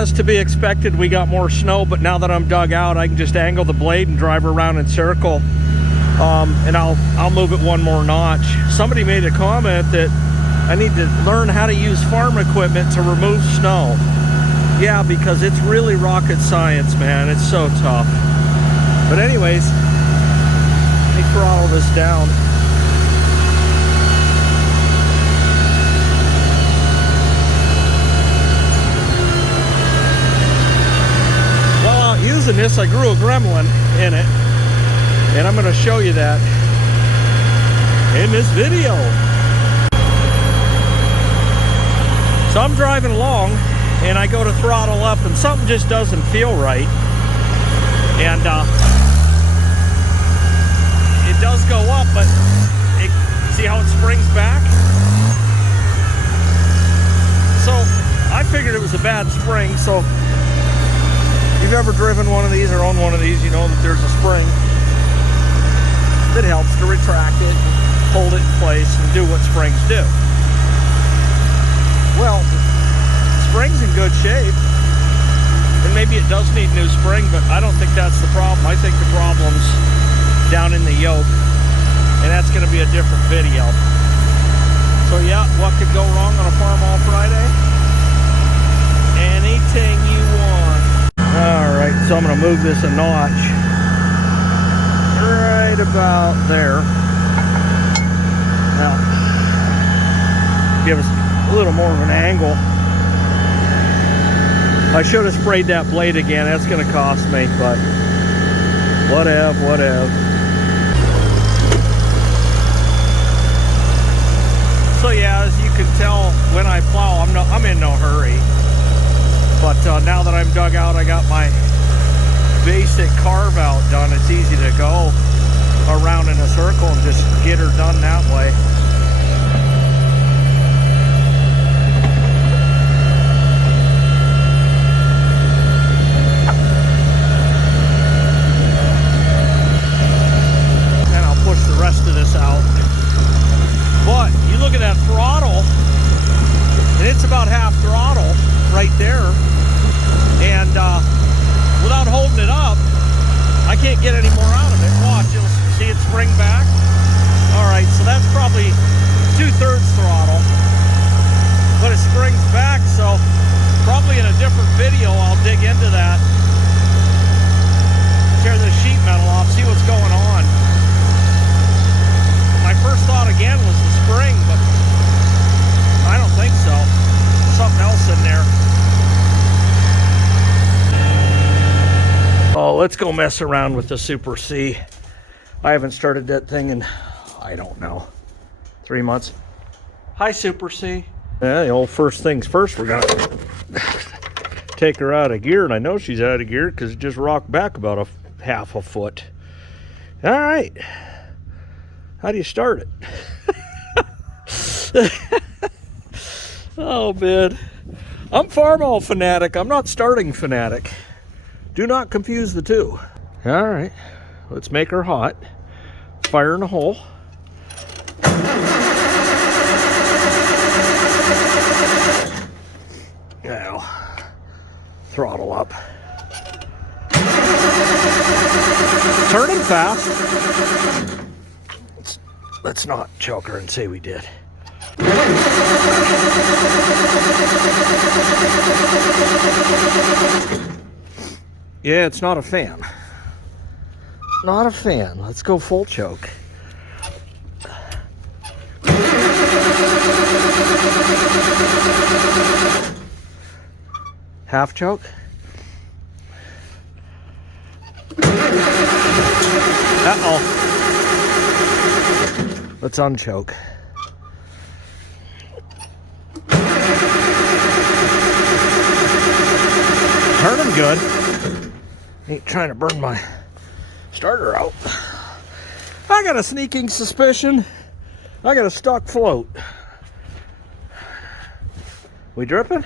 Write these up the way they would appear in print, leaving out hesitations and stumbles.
as to be expected, we got more snow, but now that I'm dug out, I can just angle the blade and drive around in circle. And I'll move it one more notch. Somebody made a comment that I need to learn how to use farm equipment to remove snow. Yeah, because it's really rocket science, man. It's so tough. But anyways, let me throttle this down. While out using this, I grew a gremlin in it, and I'm going to show you that in this video. So I'm driving along, and I go to throttle up, and something just doesn't feel right. And it does go up, but see how it springs back? So I figured it was a bad spring. So if you've ever driven one of these or owned one of these, you know that there's a spring that helps to retract it, hold it in place, and do what springs do. Well, the spring's in good shape, and maybe it does need new spring, but I don't think that's the problem. I think the problem's down in the yoke, and that's going to be a different video. So yeah, what could go wrong on a Farmall Friday? Anything you want. Alright, so I'm going to move this a notch right about there. Now, give us a little more of an angle. I should have sprayed that blade again. That's going to cost me, but whatever. So yeah, as you can tell, when I plow, I'm in no hurry. But now that I'm dug out, I got my basic carve out done. It's easy to go around in a circle and just get her done that way. Rest of this out. But you look at that throttle, and it's about half throttle right there, and without holding it up, I can't get any more out of it. Watch, you'll see it spring back. Alright, so that's probably 2/3 throttle, but it springs back, so probably in a different video I'll dig into that, tear the sheet metal off, see what's going on. My first thought again was the spring, but I don't think so. Something else in there. Oh, let's go mess around with the Super C. I haven't started that thing in, I don't know, 3 months. Hi, Super C. Yeah, the old first things first, we're gonna take her out of gear, and I know she's out of gear because it just rocked back about a half a foot. All right. How do you start it? Oh, man. I'm Farmall fanatic. I'm not starting fanatic. Do not confuse the two. All right. Let's make her hot. Fire in a hole. Now, throttle up. Turning fast. Let's not choke her and say we did. Yeah, it's not a fan. Not a fan. Let's go full choke. Half choke. Uh-oh. Let's unchoke. Turning good. Ain't trying to burn my starter out. I got a sneaking suspicion I got a stuck float. We dripping?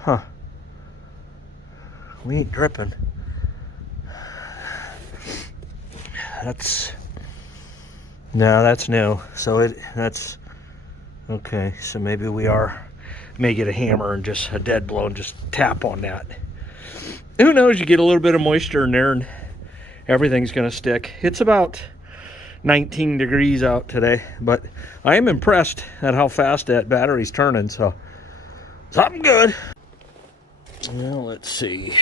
Huh. We ain't dripping. No, that's new. So that's Okay, so maybe we may get a hammer and just a dead blow and just tap on that. Who knows, you get a little bit of moisture in there and everything's gonna stick. It's about 19 degrees out today, but I am impressed at how fast that battery's turning, so something good. Well, let's see.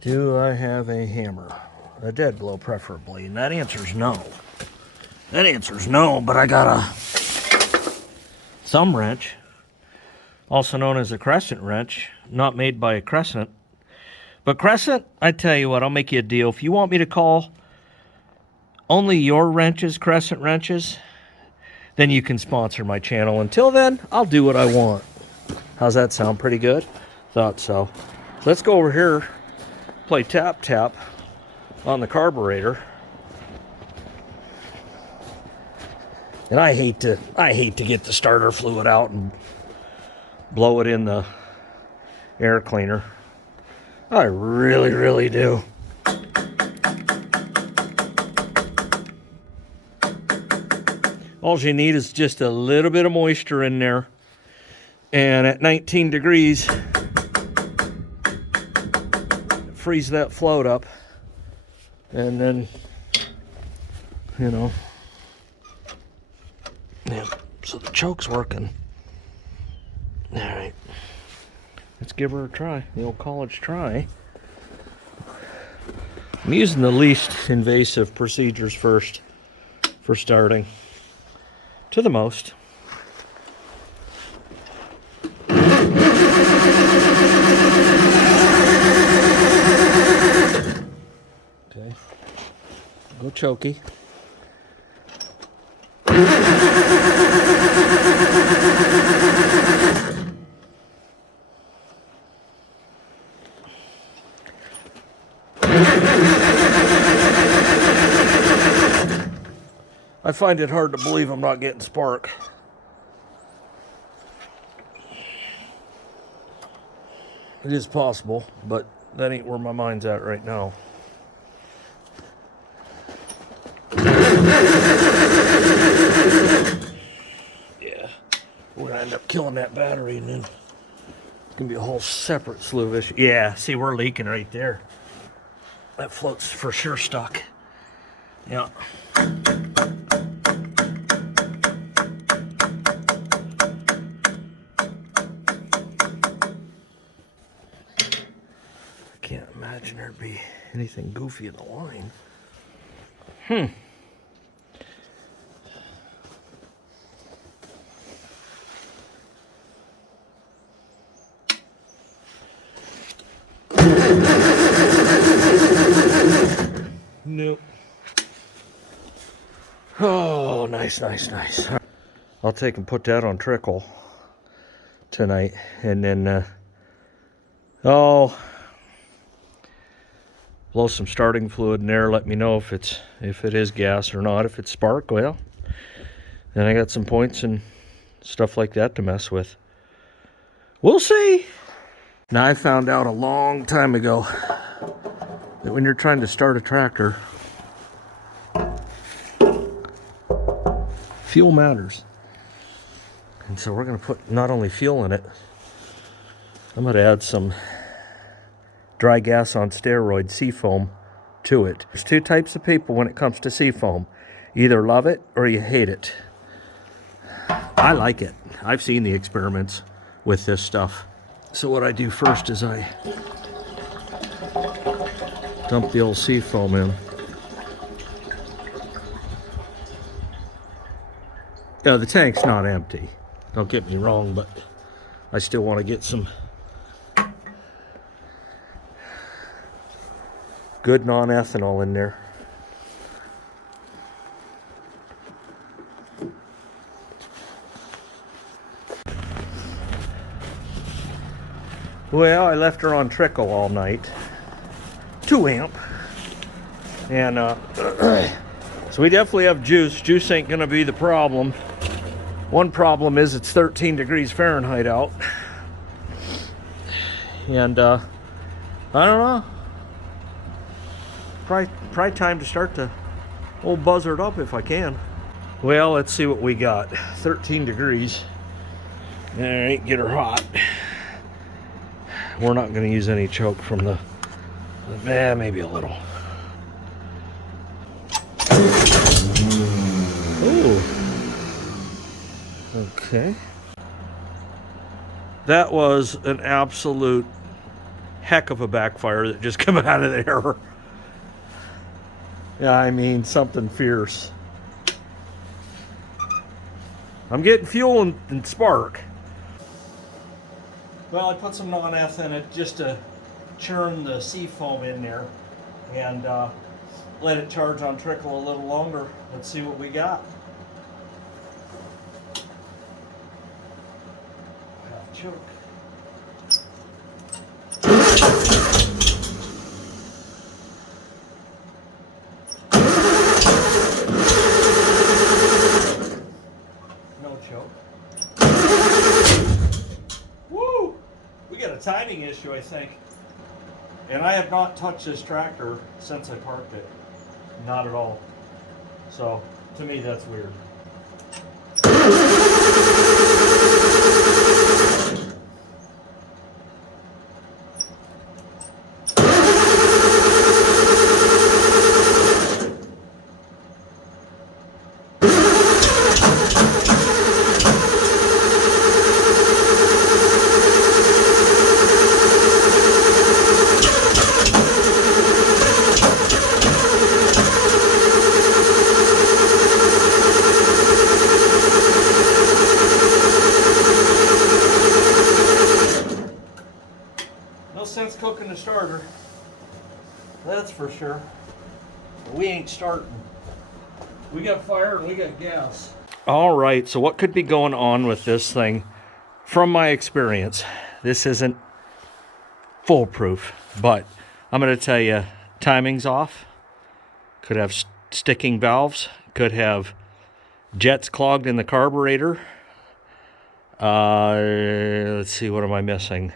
Do I have a hammer? A dead blow preferably, and that answer's no. That answer's no, but I got a thumb wrench, also known as a crescent wrench, not made by a Crescent. But Crescent, I tell you what, I'll make you a deal. If you want me to call only your wrenches Crescent wrenches, then you can sponsor my channel. Until then, I'll do what I want. How's that sound? Pretty good? Thought so. Let's go over here, play tap tap on the carburetor. And I hate to get the starter fluid out and blow it in the air cleaner. I really, really do. All you need is just a little bit of moisture in there. And at 19 degrees, freeze that float up. And then, you know, yeah, so the choke's working. All right, let's give her a try, the old college try. I'm using the least invasive procedures first for starting, to the most. Okay, go chokey. I find it hard to believe I'm not getting spark. It is possible, but that ain't where my mind's at right now. Yeah, we're gonna end up killing that battery, and then it's gonna be a whole separate slew of issues. Yeah, see, we're leaking right there. That float's for sure stuck. Yeah. Can't imagine there'd be anything goofy in the line. Nope. Oh, nice, nice, nice. I'll take and put that on trickle tonight, and then blow some starting fluid in there. Let me know if it is gas or not. If it's spark, well, then I got some points and stuff like that to mess with. We'll see. Now, I found out a long time ago that when you're trying to start a tractor, fuel matters. And so we're going to put not only fuel in it, I'm going to add some dry gas on steroids, seafoam, to it. There's two types of people when it comes to seafoam. You either love it or you hate it. I like it. I've seen the experiments with this stuff. So what I do first is I dump the old seafoam in. Yeah, the tank's not empty. Don't get me wrong, but I still want to get some good non-ethanol in there. Well, I left her on trickle all night, 2 amp, and so we definitely have juice. Juice ain't gonna be the problem. One problem is it's 13 degrees Fahrenheit out, and I don't know. Probably time to start the old buzzard up if I can. Well, let's see what we got. 13 degrees. All right, get her hot. We're not going to use any choke from the maybe a little. Ooh. Okay. That was an absolute heck of a backfire that just came out of there. Yeah, I mean, something fierce. I'm getting fuel and spark. Well, I put some non-eth in it just to churn the sea foam in there and let it charge on trickle a little longer. Let's see what we got. Choke. No choke. Woo! We got a timing issue, I think. And I have not touched this tractor since I parked it. Not at all. So, to me, that's weird. No sense cooking the starter. That's for sure. We ain't starting. We got fire and we got gas. All right, so what could be going on with this thing? From my experience, this isn't foolproof, but I'm going to tell you, timing's off. Could have sticking valves. Could have jets clogged in the carburetor. Let's see, what am I missing?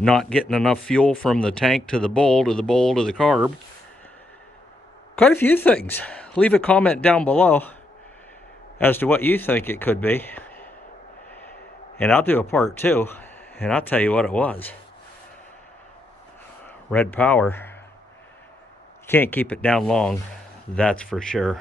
Not getting enough fuel from the tank to the bowl to the carb. Quite a few things. Leave a comment down below as to what you think it could be. And I'll do a part 2, and I'll tell you what it was. Red power. Can't keep it down long, that's for sure.